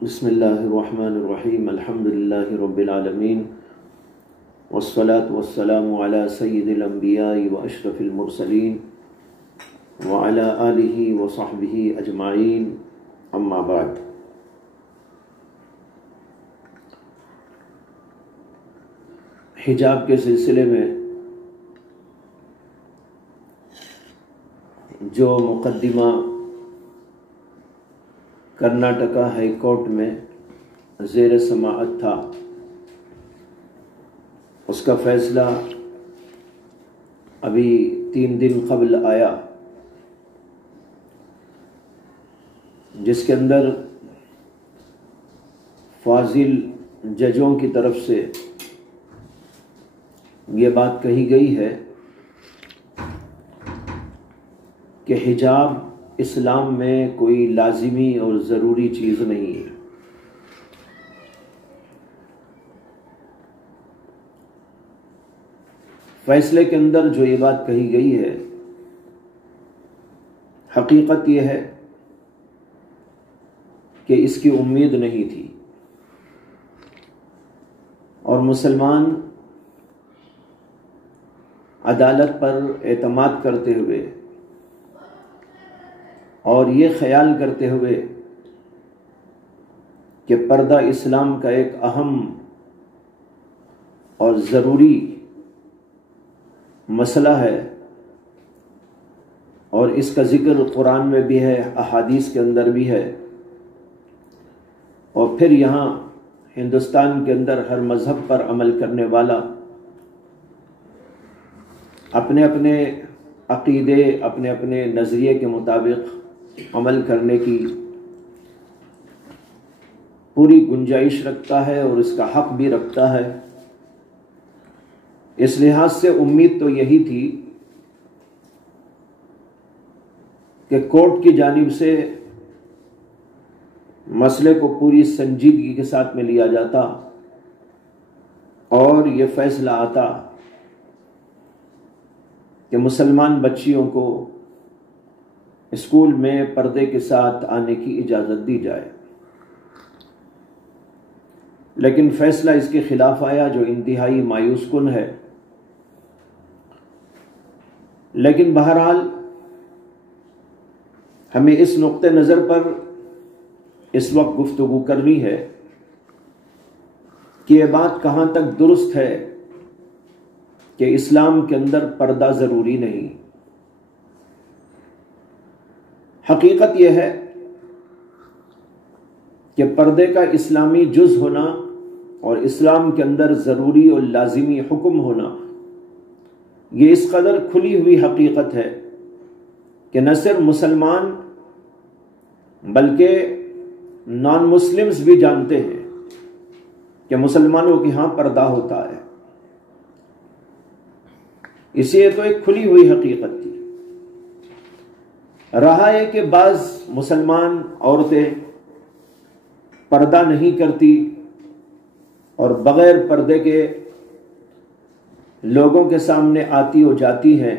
بسم اللہ الرحمن الرحیم الحمد للہ رب العالمین والصلاة والسلام علی سید الانبیاء واشرف المرسلین وعلی آلہ وصحبہ اجمعین اما بعد۔ حجاب کے سلسلے میں جو مقدمہ کرناٹکا ہائی کورٹ میں زیر سماعت تھا، اس کا فیصلہ ابھی 3 دن قبل آیا، جس کے اندر فاضل ججوں کی طرف سے یہ بات کہی گئی ہے کہ حجاب اسلام میں کوئی لازمی اور ضروری چیز نہیں ہے۔ فیصلے کے اندر جو یہ بات کہی گئی ہے، حقیقت یہ ہے کہ اس کی امید نہیں تھی، اور مسلمان عدالت پر اعتماد کرتے ہوئے اور یہ خیال کرتے ہوئے کہ پردہ اسلام کا ایک اہم اور ضروری مسئلہ ہے، اور اس کا ذکر قرآن میں بھی ہے، احادیث کے اندر بھی ہے، اور پھر یہاں ہندوستان کے اندر ہر مذہب پر عمل کرنے والا اپنے اپنے عقیدے، اپنے اپنے نظریے کے مطابق عمل کرنے کی پوری گنجائش رکھتا ہے اور اس کا حق بھی رکھتا ہے۔ اس لحاظ سے امید تو یہی تھی کہ کورٹ کی جانب سے مسئلے کو پوری سنجیدگی کے ساتھ میں لیا جاتا اور یہ فیصلہ آتا کہ مسلمان بچیوں کو اسکول میں پردے کے ساتھ آنے کی اجازت دی جائے، لیکن فیصلہ اس کے خلاف آیا، جو انتہائی مایوس کن ہے۔ لیکن بہرحال ہمیں اس نقطہ نظر پر اس وقت گفتگو کرنی ہے کہ یہ بات کہاں تک درست ہے کہ اسلام کے اندر پردہ ضروری نہیں۔ حقیقت یہ ہے کہ پردے کا اسلامی جز ہونا اور اسلام کے اندر ضروری اور لازمی حکم ہونا، یہ اس قدر کھلی ہوئی حقیقت ہے کہ نہ صرف مسلمان بلکہ نان مسلمز بھی جانتے ہیں کہ مسلمانوں کے ہاں پردہ ہوتا ہے۔ اس لیے تو ایک کھلی ہوئی حقیقت تھی۔ رہا ہے کہ بعض مسلمان عورتیں پردہ نہیں کرتی اور بغیر پردے کے لوگوں کے سامنے آتی و جاتی ہیں،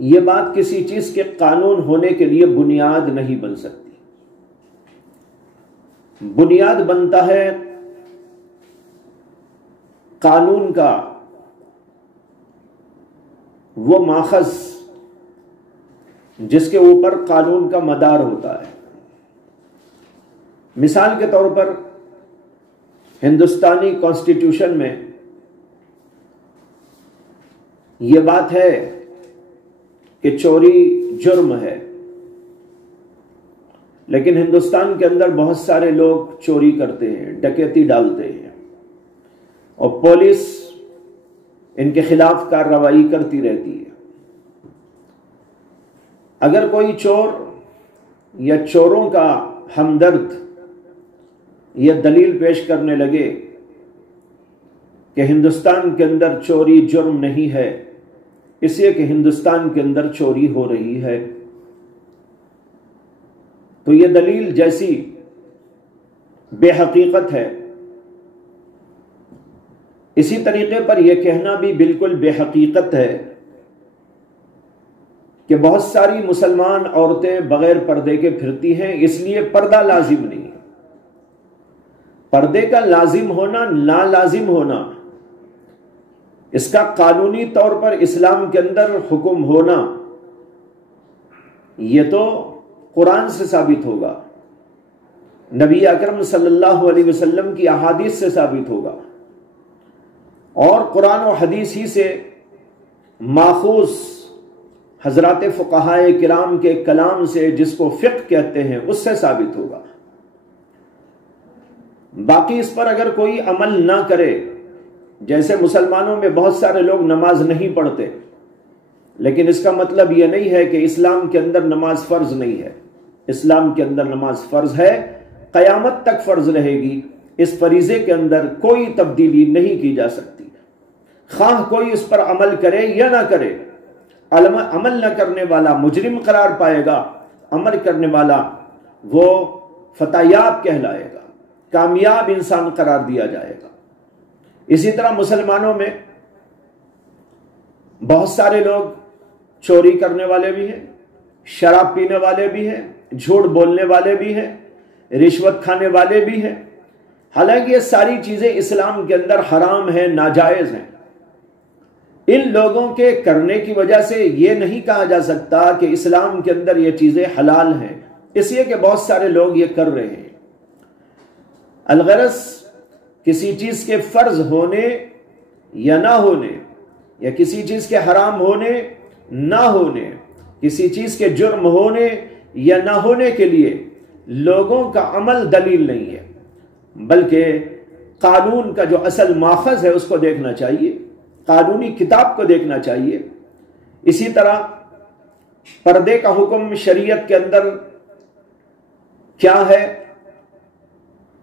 یہ بات کسی چیز کے قانون ہونے کے لیے بنیاد نہیں بن سکتی۔ بنیاد بنتا ہے قانون کا وہ ماخذ جس کے اوپر قانون کا مدار ہوتا ہے۔ مثال کے طور پر ہندوستانی کانسٹیٹیوشن میں یہ بات ہے کہ چوری جرم ہے، لیکن ہندوستان کے اندر بہت سارے لوگ چوری کرتے ہیں، ڈکیتی ڈالتے ہیں، اور پولیس ان کے خلاف کارروائی کرتی رہتی ہے۔ اگر کوئی چور یا چوروں کا ہمدرد یہ دلیل پیش کرنے لگے کہ ہندوستان کے اندر چوری جرم نہیں ہے، اس لیے کہ ہندوستان کے اندر چوری ہو رہی ہے، تو یہ دلیل جیسی بے حقیقت ہے، اسی طریقے پر یہ کہنا بھی بالکل بے حقیقت ہے کہ بہت ساری مسلمان عورتیں بغیر پردے کے پھرتی ہیں، اس لیے پردہ لازم نہیں ہے۔ پردے کا لازم ہونا، نا لازم ہونا، اس کا قانونی طور پر اسلام کے اندر حکم ہونا، یہ تو قرآن سے ثابت ہوگا، نبی اکرم صلی اللہ علیہ وسلم کی احادیث سے ثابت ہوگا، اور قرآن و حدیث ہی سے ماخوذ حضرات فقہائے کرام کے کلام سے، جس کو فقہ کہتے ہیں، اس سے ثابت ہوگا۔ باقی اس پر اگر کوئی عمل نہ کرے، جیسے مسلمانوں میں بہت سارے لوگ نماز نہیں پڑھتے، لیکن اس کا مطلب یہ نہیں ہے کہ اسلام کے اندر نماز فرض نہیں ہے۔ اسلام کے اندر نماز فرض ہے، قیامت تک فرض رہے گی، اس فریضے کے اندر کوئی تبدیلی نہیں کی جا سکتی، خواہ کوئی اس پر عمل کرے یا نہ کرے۔ عمل نہ کرنے والا مجرم قرار پائے گا، عمل کرنے والا وہ فتح یاب کہلائے گا، کامیاب انسان قرار دیا جائے گا۔ اسی طرح مسلمانوں میں بہت سارے لوگ چوری کرنے والے بھی ہیں، شراب پینے والے بھی ہیں، جھوٹ بولنے والے بھی ہیں، رشوت کھانے والے بھی ہیں، حالانکہ یہ ساری چیزیں اسلام کے اندر حرام ہیں، ناجائز ہیں۔ ان لوگوں کے کرنے کی وجہ سے یہ نہیں کہا جا سکتا کہ اسلام کے اندر یہ چیزیں حلال ہیں، اس لیے کہ بہت سارے لوگ یہ کر رہے ہیں۔ الغرض کسی چیز کے فرض ہونے یا نہ ہونے، یا کسی چیز کے حرام ہونے نہ ہونے، کسی چیز کے جرم ہونے یا نہ ہونے کے لیے لوگوں کا عمل دلیل نہیں ہے، بلکہ قانون کا جو اصل ماخذ ہے اس کو دیکھنا چاہیے، قانونی کتاب کو دیکھنا چاہیے۔ اسی طرح پردے کا حکم شریعت کے اندر کیا ہے،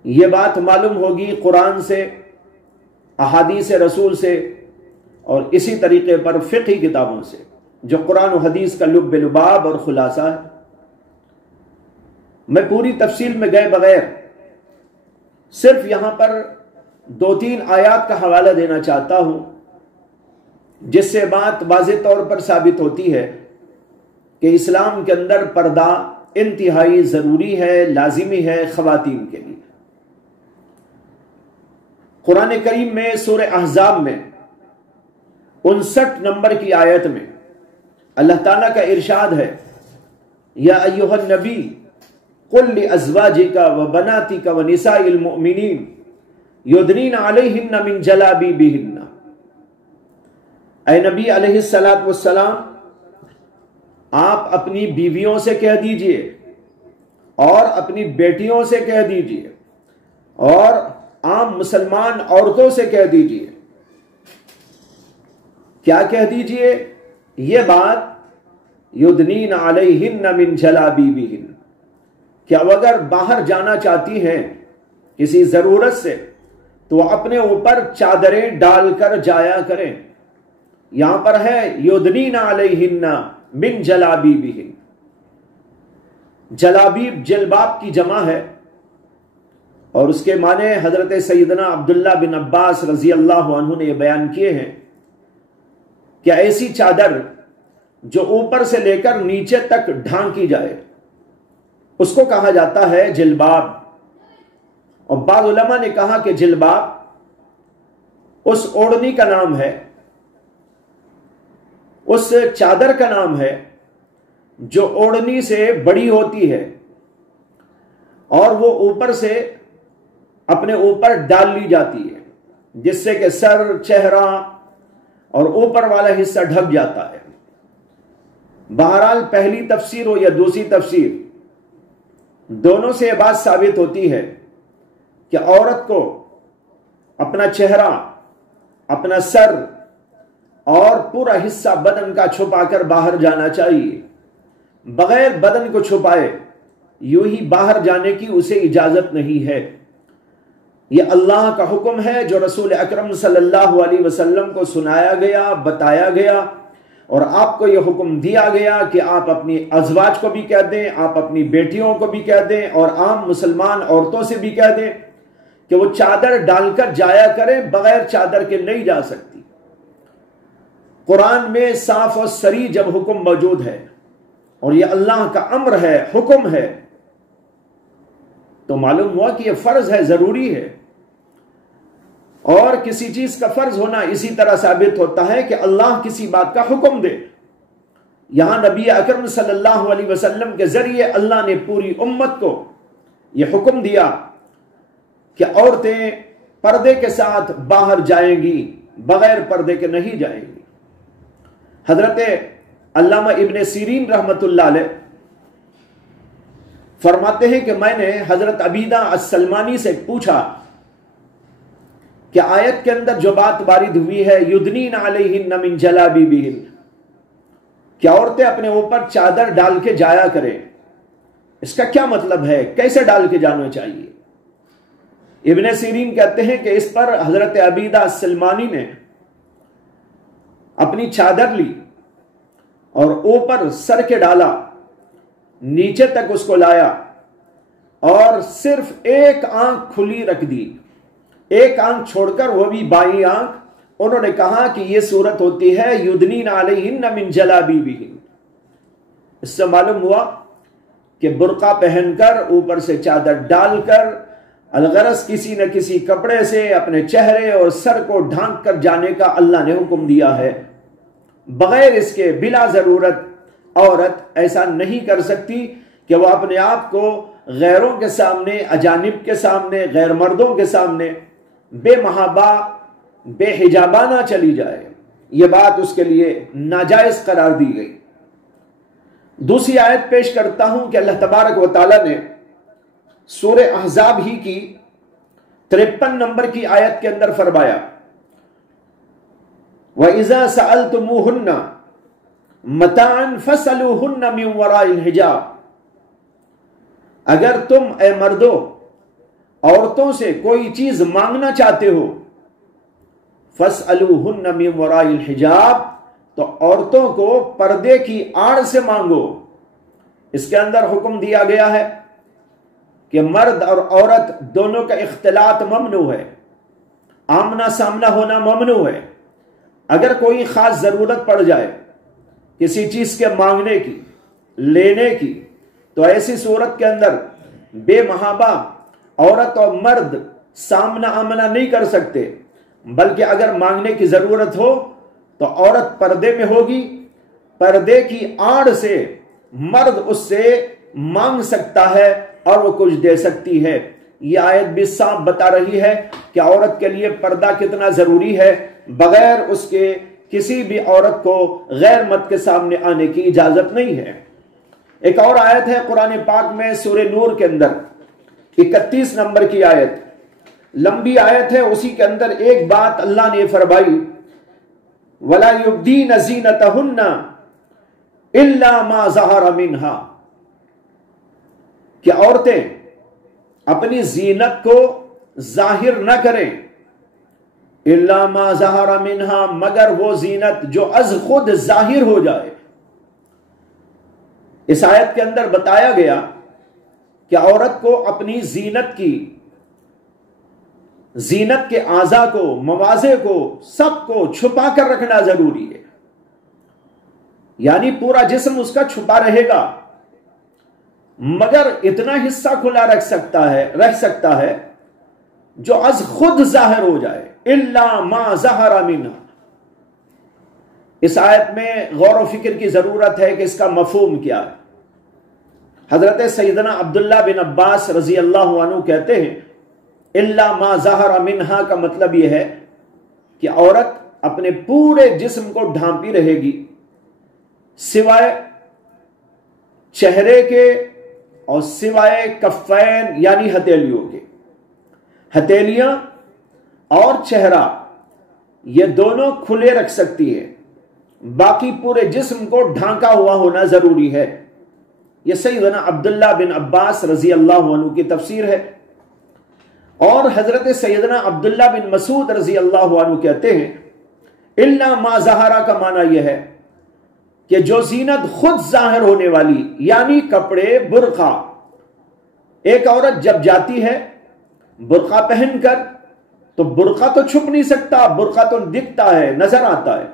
یہ بات معلوم ہوگی قرآن سے، احادیث رسول سے، اور اسی طریقے پر فقہی کتابوں سے، جو قرآن و حدیث کا لب لباب اور خلاصہ ہے۔ میں پوری تفصیل میں گئے بغیر صرف یہاں پر 2-3 آیات کا حوالہ دینا چاہتا ہوں، جس سے بات واضح طور پر ثابت ہوتی ہے کہ اسلام کے اندر پردہ انتہائی ضروری ہے، لازمی ہے خواتین کے لیے۔ قرآن کریم میں سورہ احزاب میں 59 نمبر کی آیت میں اللہ تعالیٰ کا ارشاد ہے، یا ایھا النبی قل لازواجک وبناتک ونساء المؤمنین یدنین علیہن من جلابیبہن۔ اے نبی علیہ السلام، آپ اپنی بیویوں سے کہہ دیجئے اور اپنی بیٹیوں سے کہہ دیجئے اور عام مسلمان عورتوں سے کہہ دیجئے۔ کیا کہہ دیجئے؟ یہ بات یدنین علیہن من جلابیبہن، کہ وہ اگر باہر جانا چاہتی ہیں کسی ضرورت سے تو اپنے اوپر چادریں ڈال کر جایا کریں۔ یہاں پر ہے یدنین علیہن من جلابیبہن۔ جلابیب جلباب کی جمع ہے، اور اس کے معنی حضرت سیدنا عبداللہ بن عباس رضی اللہ عنہ نے یہ بیان کیے ہیں کہ ایسی چادر جو اوپر سے لے کر نیچے تک ڈھانکی جائے، اس کو کہا جاتا ہے جلباب۔ اور بعض علماء نے کہا کہ جلباب اس اوڑھنی کا نام ہے، اس چادر کا نام ہے جو اوڑھنی سے بڑی ہوتی ہے اور وہ اوپر سے اپنے اوپر ڈال لی جاتی ہے، جس سے کہ سر، چہرہ اور اوپر والا حصہ ڈھک جاتا ہے۔ بہرحال پہلی تفسیر ہو یا دوسری تفسیر، دونوں سے یہ بات ثابت ہوتی ہے کہ عورت کو اپنا چہرہ، اپنا سر اور پورا حصہ بدن کا چھپا کر باہر جانا چاہیے۔ بغیر بدن کو چھپائے یوں ہی باہر جانے کی اسے اجازت نہیں ہے۔ یہ اللہ کا حکم ہے جو رسول اکرم صلی اللہ علیہ وسلم کو سنایا گیا، بتایا گیا، اور آپ کو یہ حکم دیا گیا کہ آپ اپنی ازواج کو بھی کہہ دیں، آپ اپنی بیٹیوں کو بھی کہہ دیں، اور عام مسلمان عورتوں سے بھی کہہ دیں کہ وہ چادر ڈال کر جایا کریں، بغیر چادر کے نہیں جا سکتی۔ قرآن میں صاف اور صریح جب حکم موجود ہے اور یہ اللہ کا امر ہے، حکم ہے، تو معلوم ہوا کہ یہ فرض ہے، ضروری ہے۔ اور کسی چیز کا فرض ہونا اسی طرح ثابت ہوتا ہے کہ اللہ کسی بات کا حکم دے۔ یہاں نبی اکرم صلی اللہ علیہ وسلم کے ذریعے اللہ نے پوری امت کو یہ حکم دیا کہ عورتیں پردے کے ساتھ باہر جائیں گی، بغیر پردے کے نہیں جائیں گی۔ حضرت علامہ ابن سیرین رحمت اللہ علیہ فرماتے ہیں کہ میں نے حضرت عبیدہ السلمانی سے پوچھا کہ آیت کے اندر جو بات وارد ہوئی ہے یدنین علیہن من جلابیبہن، کہ عورتیں اپنے اوپر چادر ڈال کے جایا کریں، اس کا کیا مطلب ہے، کیسے ڈال کے جانا چاہیے؟ ابن سیرین کہتے ہیں کہ اس پر حضرت عبیدہ السلمانی نے اپنی چادر لی اور اوپر سر کے ڈالا، نیچے تک اس کو لایا اور صرف ایک آنکھ کھلی رکھ دی، ایک آنکھ چھوڑ کر، وہ بھی بائیں آنکھ۔ انہوں نے کہا کہ یہ صورت ہوتی ہے یدنین علیہن من جلابیبہن۔ اس سے معلوم ہوا کہ برقع پہن کر، اوپر سے چادر ڈال کر، الغرض کسی نہ کسی کپڑے سے اپنے چہرے اور سر کو ڈھانک کر جانے کا اللہ نے حکم دیا ہے۔ بغیر اس کے بلا ضرورت عورت ایسا نہیں کر سکتی کہ وہ اپنے آپ کو غیروں کے سامنے، اجانب کے سامنے، غیر مردوں کے سامنے بے محابہ، بے حجابانہ چلی جائے۔ یہ بات اس کے لیے ناجائز قرار دی گئی۔ دوسری آیت پیش کرتا ہوں کہ اللہ تبارک و تعالی نے سورہ احزاب ہی کی 53 نمبر کی آیت کے اندر فرمایا وَإِذَا سَأَلْتُمُوهُنَّ مَتَاعًا فَاسْأَلُوهُنَّ مِنْ وَرَاءِ الْحِجَابِ، اگر تم اے مردو عورتوں سے کوئی چیز مانگنا چاہتے ہو، فَاسْأَلُوهُنَّ مِنْ وَرَاءِ الْحِجَابِ، تو عورتوں کو پردے کی آڑ سے مانگو۔ اس کے اندر حکم دیا گیا ہے کہ مرد اور عورت دونوں کا اختلاط ممنوع ہے، آمنا سامنا ہونا ممنوع ہے۔ اگر کوئی خاص ضرورت پڑ جائے کسی چیز کے مانگنے کی، لینے کی، تو ایسی صورت کے اندر بے محابہ عورت اور مرد سامنا آمنا نہیں کر سکتے، بلکہ اگر مانگنے کی ضرورت ہو تو عورت پردے میں ہوگی، پردے کی آڑ سے مرد اس سے مانگ سکتا ہے اور وہ کچھ دے سکتی ہے۔ یہ آیت بھی صاف بتا رہی ہے کہ عورت کے لیے پردہ کتنا ضروری ہے، بغیر اس کے کسی بھی عورت کو غیر مرد کے سامنے آنے کی اجازت نہیں ہے۔ ایک اور آیت ہے قرآن پاک میں سورہ نور کے اندر 31 نمبر کی آیت، لمبی آیت ہے، اسی کے اندر ایک بات اللہ نے فرمائی وَلَا يُبْدِينَ زِينَتَهُنَّ إِلَّا مَا ظَهَرَ مِنْهَا، کہ عورتیں اپنی زینت کو ظاہر نہ کریں، إِلَّا مَا ظَهَرَ مِنْهَا، مگر وہ زینت جو از خود ظاہر ہو جائے۔ اس آیت کے اندر بتایا گیا کہ عورت کو اپنی زینت کے اعضاء کو، مواضع کو، سب کو چھپا کر رکھنا ضروری ہے، یعنی پورا جسم اس کا چھپا رہے گا، مگر اتنا حصہ کھلا رکھ سکتا ہے جو از خود ظاہر ہو جائے، الا ما ظہر منها۔ اس آیت میں غور و فکر کی ضرورت ہے کہ اس کا مفہوم کیا ہے۔ حضرت سیدنا عبداللہ بن عباس رضی اللہ عنہ کہتے ہیں الا ما ظہر منها کا مطلب یہ ہے کہ عورت اپنے پورے جسم کو ڈھانپی رہے گی سوائے چہرے کے اور سوائے کفین یعنی ہتھیلیوں کے۔ ہتھیلیاں اور چہرہ یہ دونوں کھلے رکھ سکتی ہے، باقی پورے جسم کو ڈھانکا ہوا ہونا ضروری ہے۔ یہ سیدنا عبداللہ بن عباس رضی اللہ عنہ کی تفسیر ہے۔ اور حضرت سیدنا عبداللہ بن مسعود رضی اللہ عنہ کہتے ہیں الا ما ظہر کا معنی یہ ہے کہ جو زینت خود ظاہر ہونے والی، یعنی کپڑے، برقع۔ ایک عورت جب جاتی ہے برقع پہن کر تو برقع تو چھپ نہیں سکتا، برقع تو دکھتا ہے، نظر آتا ہے،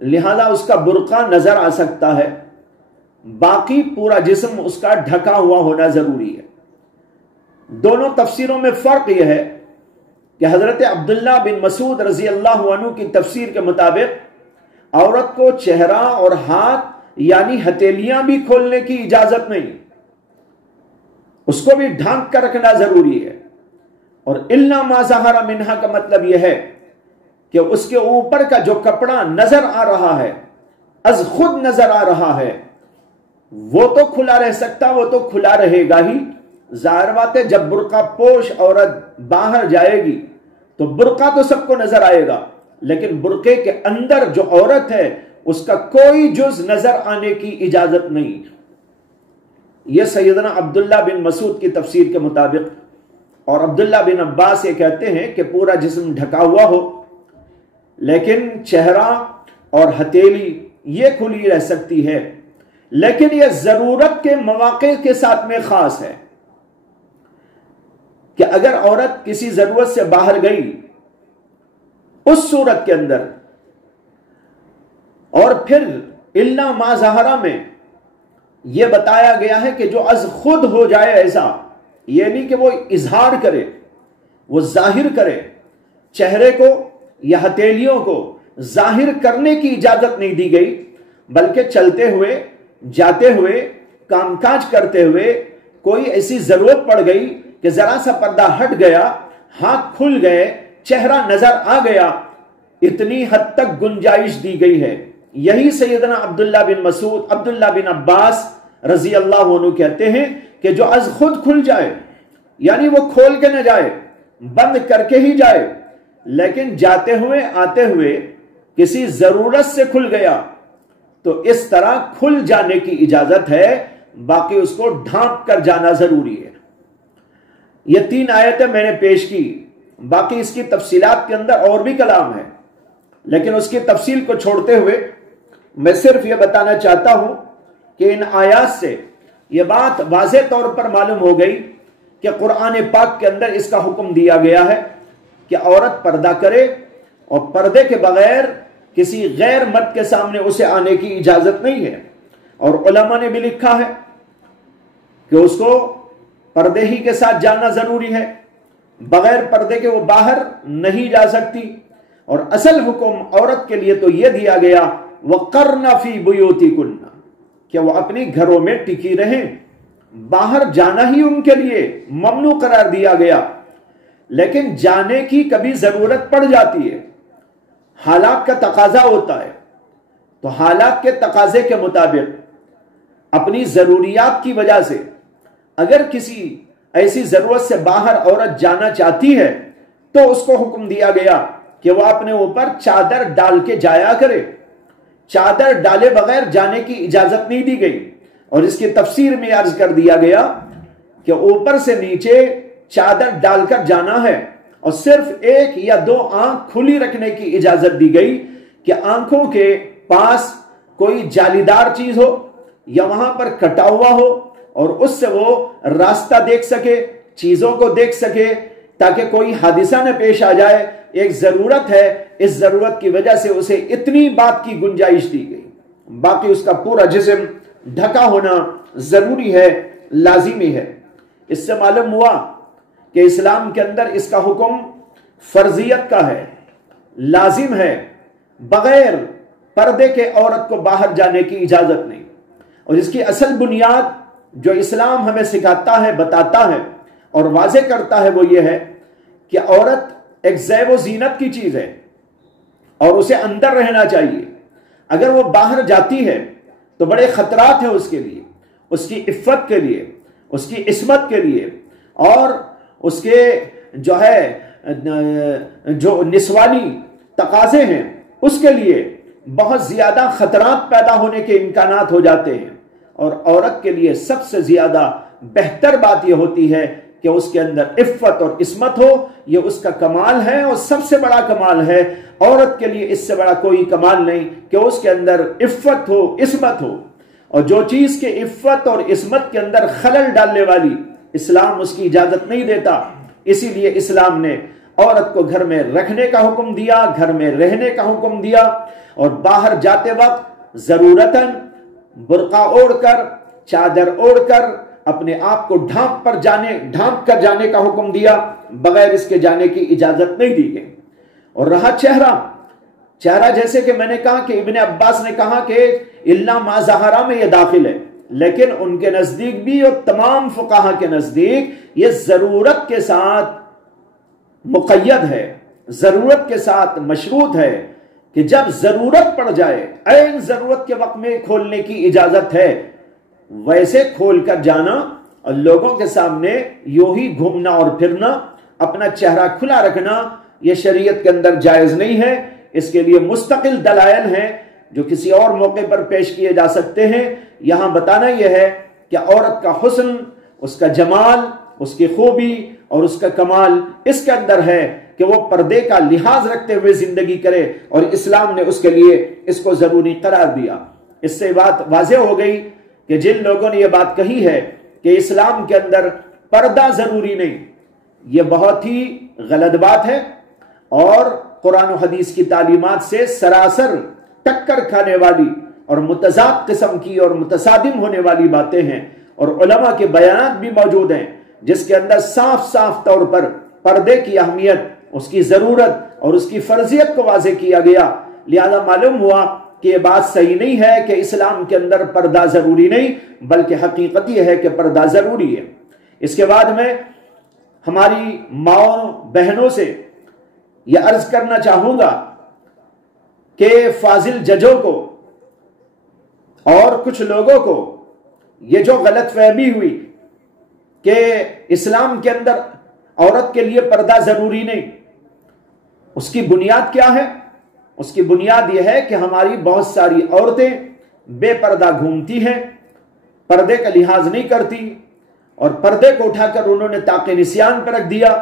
لہذا اس کا برقع نظر آ سکتا ہے، باقی پورا جسم اس کا ڈھکا ہوا ہونا ضروری ہے۔ دونوں تفسیروں میں فرق یہ ہے کہ حضرت عبداللہ بن مسعود رضی اللہ عنہ کی تفسیر کے مطابق عورت کو چہرہ اور ہاتھ یعنی ہتھیلیاں بھی کھولنے کی اجازت نہیں، اس کو بھی ڈھانک کر رکھنا ضروری ہے۔ اور الا ما ظہر منہا کا مطلب یہ ہے کہ اس کے اوپر کا جو کپڑا نظر آ رہا ہے، از خود نظر آ رہا ہے، وہ تو کھلا رہ سکتا، وہ تو کھلا رہے گا ہی۔ ظاہر بات ہے جب برقع پوش عورت باہر جائے گی تو برقع تو سب کو نظر آئے گا، لیکن برقعے کے اندر جو عورت ہے اس کا کوئی جز نظر آنے کی اجازت نہیں۔ یہ سیدنا عبداللہ بن مسعود کی تفسیر کے مطابق، اور عبداللہ بن عباس یہ کہتے ہیں کہ پورا جسم ڈھکا ہوا ہو لیکن چہرہ اور ہتھیلی یہ کھلی رہ سکتی ہے، لیکن یہ ضرورت کے مواقع کے ساتھ میں خاص ہے کہ اگر عورت کسی ضرورت سے باہر گئی اس صورت کے اندر، اور پھر الا ما ظہر میں یہ بتایا گیا ہے کہ جو از خود ہو جائے، ایسا یہ نہیں کہ وہ اظہار کرے، وہ ظاہر کرے، چہرے کو یا ہتھیلیوں کو ظاہر کرنے کی اجازت نہیں دی گئی، بلکہ چلتے ہوئے، جاتے ہوئے، کام کاج کرتے ہوئے کوئی ایسی ضرورت پڑ گئی کہ ذرا سا پردہ ہٹ گیا، ہاتھ کھل گئے، چہرہ نظر آ گیا، اتنی حد تک گنجائش دی گئی ہے۔ یہی سیدنا عبداللہ بن مسعود، عبداللہ بن عباس رضی اللہ عنہ کہتے ہیں کہ جو از خود کھل جائے، یعنی وہ کھول کے نہ جائے، بند کر کے ہی جائے، لیکن جاتے ہوئے آتے ہوئے کسی ضرورت سے کھل گیا تو اس طرح کھل جانے کی اجازت ہے، باقی اس کو ڈھانپ کر جانا ضروری ہے۔ یہ 3 آیتیں میں نے پیش کی، باقی اس کی تفصیلات کے اندر اور بھی کلام ہے، لیکن اس کی تفصیل کو چھوڑتے ہوئے میں صرف یہ بتانا چاہتا ہوں کہ ان آیات سے یہ بات واضح طور پر معلوم ہو گئی کہ قرآن پاک کے اندر اس کا حکم دیا گیا ہے کہ عورت پردہ کرے، اور پردے کے بغیر کسی غیر مرد کے سامنے اسے آنے کی اجازت نہیں ہے۔ اور علماء نے بھی لکھا ہے کہ اس کو پردے ہی کے ساتھ جانا ضروری ہے، بغیر پردے کے وہ باہر نہیں جا سکتی۔ اور اصل حکم عورت کے لیے تو یہ دیا گیا وَقَرْنَ فِي بُيُوتِكُنَّ، کہ وہ اپنی گھروں میں ٹکی رہیں، باہر جانا ہی ان کے لیے ممنوع قرار دیا گیا۔ لیکن جانے کی کبھی ضرورت پڑ جاتی ہے، حالات کا تقاضا ہوتا ہے، تو حالات کے تقاضے کے مطابق اپنی ضروریات کی وجہ سے اگر کسی ایسی ضرورت سے باہر عورت جانا چاہتی ہے تو اس کو حکم دیا گیا کہ وہ اپنے اوپر چادر ڈال کے جایا کرے، چادر ڈالے بغیر جانے کی اجازت نہیں دی گئی۔ اور اس کی تفسیر میں عرض کر دیا گیا کہ اوپر سے نیچے چادر ڈال کر جانا ہے، اور صرف 1 یا 2 آنکھ کھلی رکھنے کی اجازت دی گئی کہ آنکھوں کے پاس کوئی جالیدار چیز ہو یا وہاں پر کٹا ہوا ہو، اور اس سے وہ راستہ دیکھ سکے، چیزوں کو دیکھ سکے، تاکہ کوئی حادثہ نہ پیش آ جائے۔ ایک ضرورت ہے، اس ضرورت کی وجہ سے اسے اتنی بات کی گنجائش دی گئی، باقی اس کا پورا جسم ڈھکا ہونا ضروری ہے، لازمی ہے۔ اس سے معلوم ہوا کہ اسلام کے اندر اس کا حکم فرضیت کا ہے، لازم ہے، بغیر پردے کے عورت کو باہر جانے کی اجازت نہیں۔ اور اس کی اصل بنیاد جو اسلام ہمیں سکھاتا ہے، بتاتا ہے اور واضح کرتا ہے، وہ یہ ہے کہ عورت ایک زیب و زینت کی چیز ہے اور اسے اندر رہنا چاہیے۔ اگر وہ باہر جاتی ہے تو بڑے خطرات ہیں اس کے لیے، اس کی عفت کے لیے، اس کی عصمت کے لیے، اور اس کے جو نسوانی تقاضے ہیں اس کے لیے بہت زیادہ خطرات پیدا ہونے کے امکانات ہو جاتے ہیں۔ اور عورت کے لیے سب سے زیادہ بہتر بات یہ ہوتی ہے کہ اس کے اندر عفت اور عصمت ہو، یہ اس کا کمال ہے اور سب سے بڑا کمال ہے۔ عورت کے لیے اس سے بڑا کوئی کمال نہیں کہ اس کے اندر عفت ہو، عصمت ہو، اور جو چیز کے عفت اور عصمت کے اندر خلل ڈالنے والی، اسلام اس کی اجازت نہیں دیتا۔ اسی لیے اسلام نے عورت کو گھر میں رکھنے کا حکم دیا، گھر میں رہنے کا حکم دیا، اور باہر جاتے وقت ضرورتاً برقع اوڑھ کر، چادر اوڑھ کر اپنے آپ کو ڈھانپ کر جانے کا حکم دیا، بغیر اس کے جانے کی اجازت نہیں دی گئی۔ اور رہا چہرہ جیسے کہ میں نے کہا کہ ابن عباس نے کہا کہ الا ما ظہرا میں یہ داخل ہے، لیکن ان کے نزدیک بھی اور تمام فقہا کے نزدیک یہ ضرورت کے ساتھ مقید ہے، ضرورت کے ساتھ مشروط ہے کہ جب ضرورت پڑ جائے، عین ضرورت کے وقت میں کھولنے کی اجازت ہے، ویسے کھول کر جانا اور لوگوں کے سامنے یوں ہی گھومنا اور پھرنا، اپنا چہرہ کھلا رکھنا، یہ شریعت کے اندر جائز نہیں ہے۔ اس کے لیے مستقل دلائل ہیں جو کسی اور موقع پر پیش کیے جا سکتے ہیں۔ یہاں بتانا یہ ہے کہ عورت کا حسن، اس کا جمال، اس کی خوبی اور اس کا کمال اس کے اندر ہے کہ وہ پردے کا لحاظ رکھتے ہوئے زندگی کرے، اور اسلام نے اس کے لیے اس کو ضروری قرار دیا۔ اس سے بات واضح ہو گئی کہ جن لوگوں نے یہ بات کہی ہے کہ اسلام کے اندر پردہ ضروری نہیں، یہ بہت ہی غلط بات ہے، اور قرآن و حدیث کی تعلیمات سے سراسر ٹکر کھانے والی اور متضاد قسم کی اور متصادم ہونے والی باتیں ہیں، اور علماء کے بیانات بھی موجود ہیں جس کے اندر صاف طور پر پردے کی اہمیت، اس کی ضرورت اور اس کی فرضیت کو واضح کیا گیا۔ لہذا معلوم ہوا کہ یہ بات صحیح نہیں ہے کہ اسلام کے اندر پردہ ضروری نہیں، بلکہ حقیقت یہ ہے کہ پردہ ضروری ہے۔ اس کے بعد میں ہماری ماؤں بہنوں سے یہ عرض کرنا چاہوں گا کہ فاضل ججوں کو اور کچھ لوگوں کو یہ جو غلط فہمی ہوئی کہ اسلام کے اندر عورت کے لیے پردہ ضروری نہیں، اس کی بنیاد کیا ہے؟ اس کی بنیاد یہ ہے کہ ہماری بہت ساری عورتیں بے پردہ گھومتی ہیں، پردے کا لحاظ نہیں کرتی، اور پردے کو اٹھا کر انہوں نے طاق نسیان پر رکھ دیا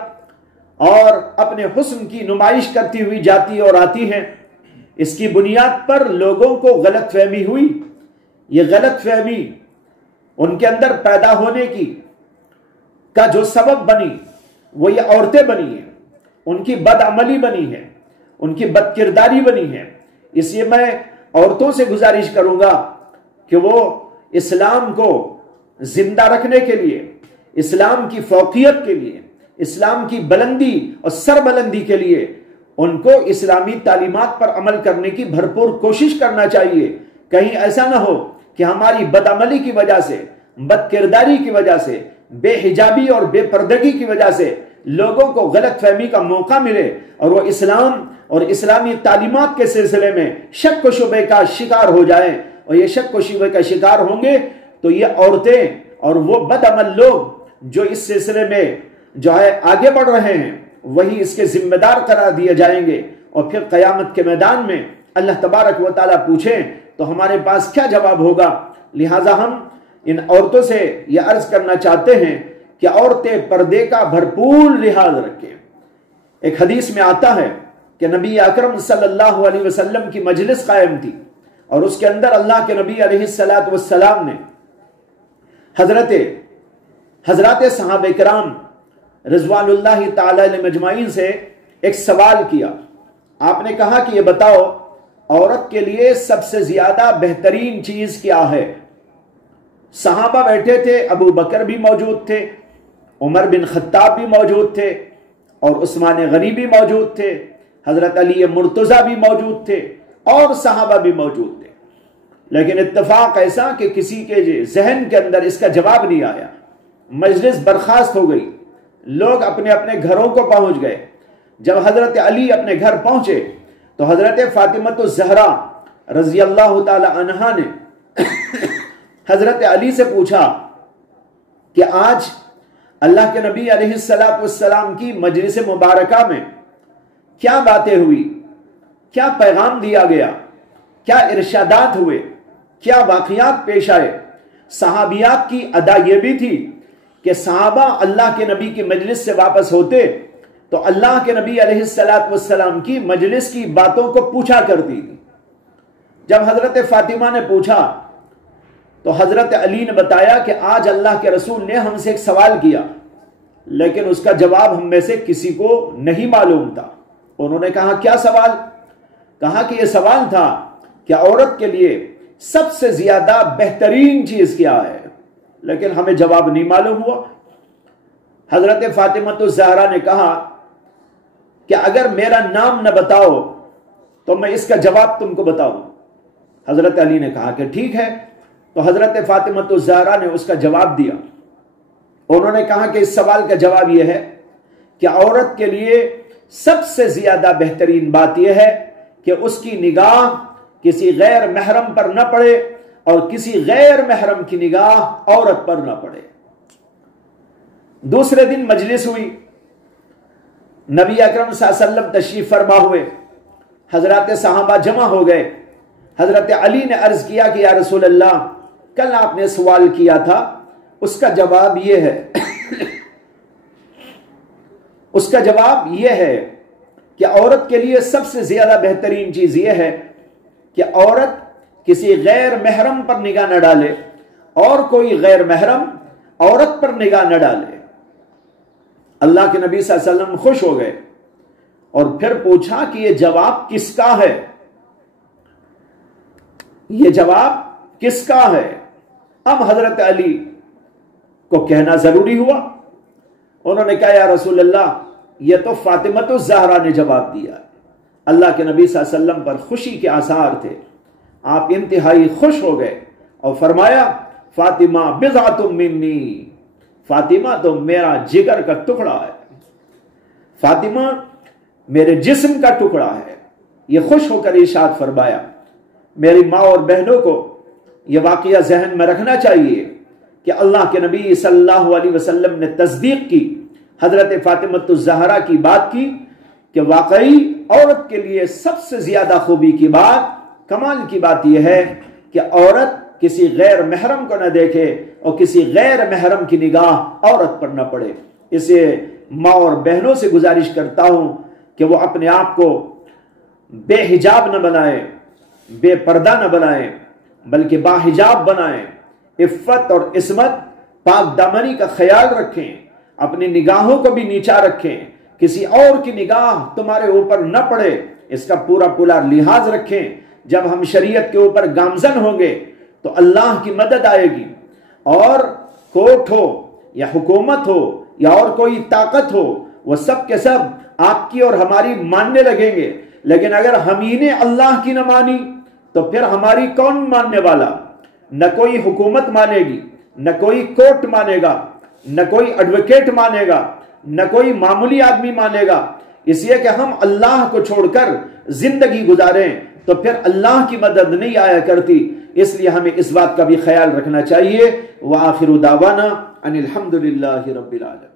اور اپنے حسن کی نمائش کرتی ہوئی جاتی اور آتی ہیں۔ اس کی بنیاد پر لوگوں کو غلط فہمی ہوئی۔ یہ غلط فہمی ان کے اندر پیدا ہونے کا جو سبب بنی وہ یہ عورتیں بنی ہیں، ان کی بدعملی بنی ہے، ان کی بد کرداری بنی ہے۔ اس لیے میں عورتوں سے گزارش کروں گا کہ وہ اسلام کو زندہ رکھنے کے لیے، اسلام کی فوقیت کے لیے، اسلام کی بلندی اور سربلندی کے لیے ان کو اسلامی تعلیمات پر عمل کرنے کی بھرپور کوشش کرنا چاہیے۔ کہیں ایسا نہ ہو کہ ہماری بدعملی کی وجہ سے، بد کرداری کی وجہ سے، بے حجابی اور بے پردگی کی وجہ سے لوگوں کو غلط فہمی کا موقع ملے اور وہ اسلام اور اسلامی تعلیمات کے سلسلے میں شک و شبے کا شکار ہو جائیں، اور یہ شک و شبے کا شکار ہوں گے تو یہ عورتیں اور وہ بدعمل لوگ جو اس سلسلے میں جو ہے آگے بڑھ رہے ہیں وہی اس کے ذمہ دار قرار دیے جائیں گے، اور پھر قیامت کے میدان میں اللہ تبارک و تعالیٰ پوچھیں تو ہمارے پاس کیا جواب ہوگا؟ لہٰذا ہم ان عورتوں سے یہ عرض کرنا چاہتے ہیں کہ عورتیں پردے کا بھرپور لحاظ رکھیں۔ ایک حدیث میں آتا ہے کہ نبی اکرم صلی اللہ علیہ وسلم کی مجلس قائم تھی، اور اس کے اندر اللہ کے نبی علیہ السلام نے حضرات صحابہ کرام رضوان اللہ تعالی علیہ مجمعین سے ایک سوال کیا۔ آپ نے کہا کہ یہ بتاؤ عورت کے لیے سب سے زیادہ بہترین چیز کیا ہے؟ صحابہ بیٹھے تھے، ابو بکر بھی موجود تھے، عمر بن خطاب بھی موجود تھے، اور عثمان غنی بھی موجود تھے، حضرت علی مرتضیٰ بھی موجود تھے، اور صحابہ بھی موجود تھے۔ لیکن اتفاق ایسا کہ کسی کے ذہن کے اندر اس کا جواب نہیں آیا۔ مجلس برخاست ہو گئی، لوگ اپنے اپنے گھروں کو پہنچ گئے۔ جب حضرت علی اپنے گھر پہنچے تو حضرت فاطمۃ الزہرا رضی اللہ تعالی عنہا نے حضرت علی سے پوچھا کہ آج اللہ کے نبی علیہ السلام کی مجلس مبارکہ میں کیا باتیں ہوئی، کیا پیغام دیا گیا، کیا ارشادات ہوئے، کیا واقعات پیش آئے؟ صحابیات کی ادا یہ بھی تھی کہ صحابہ اللہ کے نبی کی مجلس سے واپس ہوتے تو اللہ کے نبی علیہ السلام کی مجلس کی باتوں کو پوچھا کرتی تھی۔ جب حضرت فاطمہ نے پوچھا تو حضرت علی نے بتایا کہ آج اللہ کے رسول نے ہم سے ایک سوال کیا، لیکن اس کا جواب ہم میں سے کسی کو نہیں معلوم تھا۔ انہوں نے کہا کیا سوال؟ کہا کہ یہ سوال تھا کہ عورت کے لیے سب سے زیادہ بہترین چیز کیا ہے؟ لیکن ہمیں جواب نہیں معلوم ہوا۔ حضرت فاطمہ الزہرا نے کہا کہ اگر میرا نام نہ بتاؤ تو میں اس کا جواب تم کو بتاؤں۔ حضرت علی نے کہا کہ ٹھیک ہے۔ تو حضرت فاطمہ الزہرا نے اس کا جواب دیا۔ انہوں نے کہا کہ اس سوال کا جواب یہ ہے کہ عورت کے لیے سب سے زیادہ بہترین بات یہ ہے کہ اس کی نگاہ کسی غیر محرم پر نہ پڑے اور کسی غیر محرم کی نگاہ عورت پر نہ پڑے۔ دوسرے دن مجلس ہوئی، نبی اکرم صلی اللہ علیہ وسلم تشریف فرما ہوئے، حضرات صحابہ جمع ہو گئے۔ حضرت علی نے عرض کیا کہ یا رسول اللہ، کل آپ نے سوال کیا تھا، اس کا جواب یہ ہے اس کا جواب یہ ہے کہ عورت کے لیے سب سے زیادہ بہترین چیز یہ ہے کہ عورت کسی غیر محرم پر نگاہ نہ ڈالے اور کوئی غیر محرم عورت پر نگاہ نہ ڈالے۔ اللہ کے نبی صلی اللہ علیہ وسلم خوش ہو گئے اور پھر پوچھا کہ یہ جواب کس کا ہے؟ یہ جواب کس کا ہے؟ اب حضرت علی کو کہنا ضروری ہوا۔ انہوں نے کہا یا رسول اللہ، یہ تو فاطمہ الزہرا نے جواب دیا ہے۔ اللہ کے نبی صلی اللہ علیہ وسلم پر خوشی کے آثار تھے، آپ انتہائی خوش ہو گئے اور فرمایا فاطمہ بضعۃ منی، فاطمہ تو میرا جگر کا ٹکڑا ہے، فاطمہ میرے جسم کا ٹکڑا ہے۔ یہ خوش ہو کر ارشاد فرمایا۔ میری ماں اور بہنوں کو یہ واقعہ ذہن میں رکھنا چاہیے کہ اللہ کے نبی صلی اللہ علیہ وسلم نے تصدیق کی، حضرت فاطمہ الزہرا کی بات کی کہ واقعی عورت کے لیے سب سے زیادہ خوبی کی بات، کمال کی بات یہ ہے کہ عورت کسی غیر محرم کو نہ دیکھے اور کسی غیر محرم کی نگاہ عورت پر نہ پڑے۔ اسے ماں اور بہنوں سے گزارش کرتا ہوں کہ وہ اپنے آپ کو بے حجاب نہ بنائیں، بے پردہ نہ بنائیں، بلکہ باحجاب بنائیں، عفت اور عصمت، پاک دامنی کا خیال رکھیں، اپنی نگاہوں کو بھی نیچا رکھیں، کسی اور کی نگاہ تمہارے اوپر نہ پڑے، اس کا پورا پورا لحاظ رکھیں۔ جب ہم شریعت کے اوپر گامزن ہوں گے تو اللہ کی مدد آئے گی، اور کورٹ ہو یا حکومت ہو یا اور کوئی طاقت ہو، وہ سب کے سب آپ کی اور ہماری ماننے لگیں گے۔ لیکن اگر ہم ہی نے اللہ کی نہ مانی تو پھر ہماری کون ماننے والا؟ نہ کوئی حکومت مانے گی، نہ کوئی کورٹ مانے گا، نہ کوئی ایڈوکیٹ مانے گا، نہ کوئی معمولی آدمی مانے گا۔ اس لیے کہ ہم اللہ کو چھوڑ کر زندگی گزاریں تو پھر اللہ کی مدد نہیں آیا کرتی۔ اس لیے ہمیں اس بات کا بھی خیال رکھنا چاہیے۔ وآخر دعوانا ان الحمد للہ رب العالمین۔